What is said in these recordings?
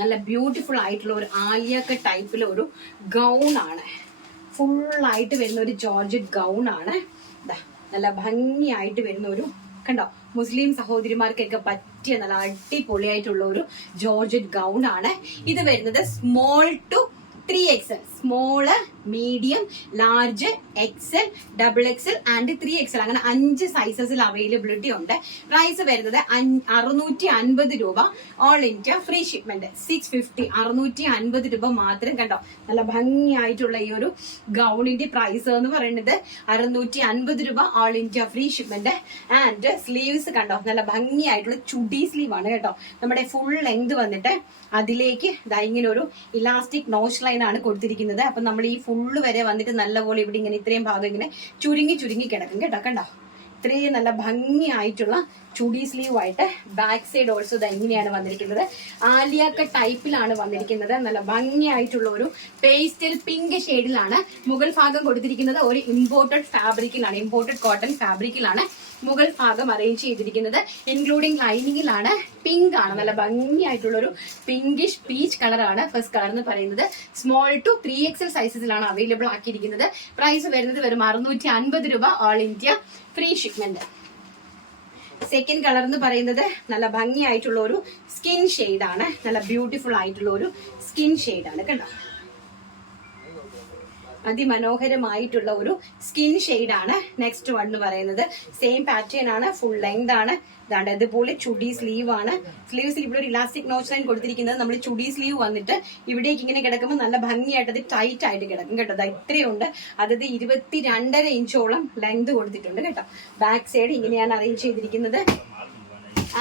നല്ല ബ്യൂട്ടിഫുൾ ആയിട്ടുള്ള ഒരു ആലിയ കട്ട് ടൈപ്പിലെ ഒരു ഗൗൺ ആണ്. ഫുള്ളായിട്ട് വരുന്ന ഒരു ജോർജറ്റ് ഗൗൺ ആണ്. നല്ല ഭംഗിയായിട്ട് വരുന്ന ഒരു, കണ്ടോ, മുസ്ലിം സഹോദരിമാർക്കൊക്കെ പറ്റിയ നല്ല അടിപൊളിയായിട്ടുള്ള ഒരു ജോർജറ്റ് ഗൗൺ ആണ്. ഇത് വരുന്നത് small to 3XL, small, medium, large, XL, XXL and 3XL അങ്ങനെ 5 സൈസസിൽ അവൈലബിലിറ്റി ഉണ്ട്. പ്രൈസ് വരുന്നത് 650 രൂപ. ഓൾ ഇന്ത്യ ഫ്രീ ഷിപ്മെന്റ് 650, 650 രൂപ മാത്രം. കണ്ടോ, നല്ല ഭംഗിയായിട്ടുള്ള ഈ ഒരു ഗൗണിന്റെ പ്രൈസ് എന്ന് പറയുന്നത് 650 രൂപ. All India free shipment. And sleeves കണ്ടോ, നല്ല ഭംഗിയായിട്ടുള്ള ചുടി സ്ലീവ് ആണ് കേട്ടോ. നമ്മുടെ ഫുൾ ലെങ്ത് വന്നിട്ട് അതിലേക്ക് ഇങ്ങനെ ഒരു ഇലാസ്റ്റിക് നോച്ച് ലൈൻ ആണ് കൊടുത്തിരിക്കുന്നത്. അപ്പൊ നമ്മൾ ഈ ഫുള്ള് വരെ വന്നിട്ട് നല്ലപോലെ ഇവിടെ ഇങ്ങനെ ഇത്രയും ഭാഗം ഇങ്ങനെ ചുരുങ്ങി ചുരുങ്ങി കിടക്കും കേട്ടോ. കണ്ടോ, ഇത്രയും നല്ല ഭംഗിയായിട്ടുള്ള ചുടി സ്ലീവ് ആയിട്ട് ബാക്ക് സൈഡ് ഓൾസോ ഇങ്ങനെയാണ് വന്നിരിക്കുന്നത്. ആലിയ കട്ട് ടൈപ്പിലാണ് വന്നിരിക്കുന്നത്. നല്ല ഭംഗിയായിട്ടുള്ള ഒരു പേസ്റ്റൽ പിങ്ക് ഷെയ്ഡിലാണ് മുകൾ ഭാഗം കൊടുത്തിരിക്കുന്നത്. ഒരു ഇമ്പോർട്ടഡ് ഫാബ്രിക്കിലാണ്, ഇമ്പോർട്ടഡ് കോട്ടൺ ഫാബ്രിക്കിലാണ് മുകൾ ഭാഗം അറേഞ്ച് ചെയ്തിരിക്കുന്നത്. ഇൻക്ലൂഡിംഗ് ലൈനിങ്ങിലാണ്. പിങ്ക് ആണ്, നല്ല ഭംഗിയായിട്ടുള്ള ഒരു പിങ്കിഷ് പീച്ച് കളറാണ് ഫസ്റ്റ് കളർ എന്ന് പറയുന്നത്. സ്മോൾ ടു 3XL സൈസസിലാണ് അവൈലബിൾ ആക്കിയിരിക്കുന്നത്. പ്രൈസ് വരുന്നത് വെറും 650 രൂപ. All India free shipment. Second colour എന്ന് പറയുന്നത് നല്ല ഭംഗിയായിട്ടുള്ള ഒരു സ്കിൻ ഷെയ്ഡാണ്. നല്ല ബ്യൂട്ടിഫുൾ ആയിട്ടുള്ള ഒരു സ്കിൻ ഷെയ്ഡാണ്. കണ്ടോ, അതിമനോഹരമായിട്ടുള്ള ഒരു സ്കിൻ ഷെയ്ഡാണ്. നെക്സ്റ്റ് വൺ എന്ന് പറയുന്നത് സെയിം പാറ്റേൺ ആണ്, ഫുൾ ലെങ്ത് ആണ്. ഇതാണ്ട് ഇതുപോലെ ചുടി സ്ലീവ് ആണ്. സ്ലീവ്സിൽ ഇവിടെ ഒരു ഇലാസ്റ്റിക് നോച്ച് ലൈൻ കൊടുത്തിരിക്കുന്നത്. നമ്മൾ ചുടി സ്ലീവ് വന്നിട്ട് ഇവിടേക്ക് ഇങ്ങനെ കിടക്കുമ്പോൾ നല്ല ഭംഗിയായിട്ട് അത് ടൈറ്റ് ആയിട്ട് കിടക്കും കേട്ടോ. അത് ഇത്രയുണ്ട്, അതായത് 22.5 ഇഞ്ചോളം ലെങ്ത് കൊടുത്തിട്ടുണ്ട് കേട്ടോ. ബാക്ക് സൈഡ് ഇങ്ങനെയാണ് അറേഞ്ച് ചെയ്തിരിക്കുന്നത്.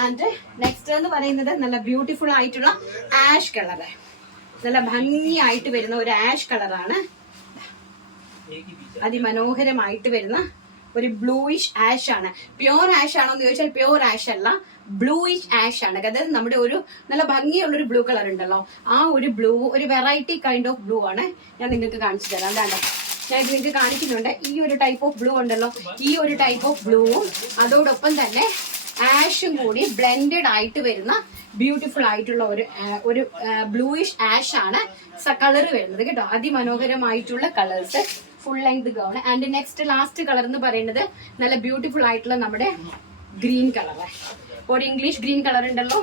ആൻഡ് നെക്സ്റ്റ് എന്ന് പറയുന്നത് നല്ല ബ്യൂട്ടിഫുൾ ആയിട്ടുള്ള ആഷ് കളറ്. നല്ല ഭംഗിയായിട്ട് വരുന്ന ഒരു ആഷ് കളറാണ്. അതിമനോഹരമായിട്ട് വരുന്ന ഒരു ബ്ലൂയിഷ് ആഷ് ആണ്. പ്യോർ ആഷ് ആണോ എന്ന് ചോദിച്ചാൽ പ്യോർ ആഷ് അല്ല, ബ്ലൂയിഷ് ആഷ് ആണ്. അതായത് നമ്മുടെ ഒരു നല്ല ഭംഗിയുള്ള ഒരു ബ്ലൂ കളർ ഉണ്ടല്ലോ, ആ ഒരു ബ്ലൂ, ഒരു വെറൈറ്റി കൈൻഡ് ഓഫ് ബ്ലൂ ആണ്. ഞാൻ നിങ്ങൾക്ക് കാണിച്ചു തരാം. അതാണ്ട് ഞാൻ നിങ്ങൾക്ക് കാണിക്കുന്നുണ്ട്. ഈ ഒരു ടൈപ്പ് ഓഫ് ബ്ലൂ ഉണ്ടല്ലോ, ഈ ഒരു ടൈപ്പ് ഓഫ് ബ്ലൂവും അതോടൊപ്പം തന്നെ ആഷും കൂടി ബ്ലെൻഡഡ് ആയിട്ട് വരുന്ന ബ്യൂട്ടിഫുൾ ആയിട്ടുള്ള ഒരു ബ്ലൂയിഷ് ആഷ് ആണ് കളർ വരുന്നത് കേട്ടോ. അതിമനോഹരമായിട്ടുള്ള colours, full length gown. And next last colour എന്ന് പറയുന്നത് നല്ല ബ്യൂട്ടിഫുൾ ആയിട്ടുള്ള നമ്മുടെ ഗ്രീൻ കളർ. ഒരു ഇംഗ്ലീഷ് ഗ്രീൻ കളർ ഉണ്ടല്ലോ,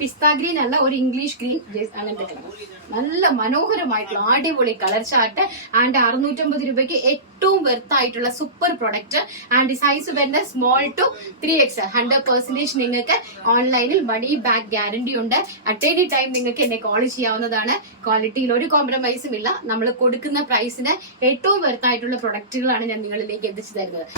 പിസ്ത ഗ്രീൻ അല്ല, ഒരു ഇംഗ്ലീഷ് ഗ്രീൻ, അങ്ങനത്തെ കളർ. നല്ല മനോഹരമായിട്ടുള്ള അടിപൊളി കളർ ചാർട്ട്. ആൻഡ് 650 രൂപയ്ക്ക് ഏറ്റവും വെർത്ത് ആയിട്ടുള്ള സൂപ്പർ പ്രൊഡക്റ്റ്. ആൻഡ് സൈസ് വരുന്ന സ്മോൾ ടു 3XL. 100% നിങ്ങൾക്ക് ഓൺലൈനിൽ മണി ബാക്ക് ഗ്യാരണ്ടി ഉണ്ട്. അറ്റ് എനി ടൈം നിങ്ങൾക്ക് എന്നെ കോൾ ചെയ്യാവുന്നതാണ്. ക്വാളിറ്റിയിൽ ഒരു കോംപ്രമൈസും ഇല്ല. നമ്മൾ കൊടുക്കുന്ന പ്രൈസിന് ഏറ്റവും വെർത്ത് ആയിട്ടുള്ള പ്രൊഡക്റ്റുകളാണ് ഞാൻ നിങ്ങളിലേക്ക് എത്തിച്ചു തരുന്നത്.